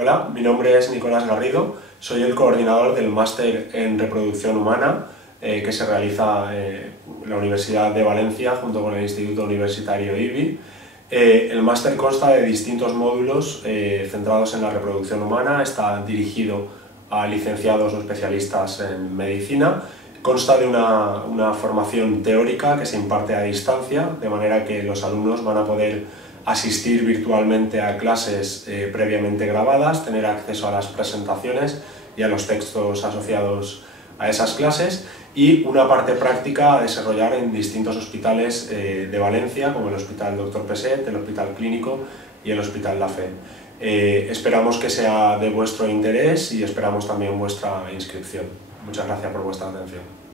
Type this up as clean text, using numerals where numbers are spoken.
Hola, mi nombre es Nicolás Garrido, soy el coordinador del máster en reproducción humana que se realiza en la Universidad de Valencia junto con el Instituto Universitario IBI. El máster consta de distintos módulos centrados en la reproducción humana, está dirigido a licenciados o especialistas en medicina, consta de una formación teórica que se imparte a distancia, de manera que los alumnos van a poder asistir virtualmente a clases previamente grabadas, tener acceso a las presentaciones y a los textos asociados a esas clases, y una parte práctica a desarrollar en distintos hospitales de Valencia, como el Hospital Dr. Peset, el Hospital Clínico y el Hospital La Fe. Esperamos que sea de vuestro interés y esperamos también vuestra inscripción. Muchas gracias por vuestra atención.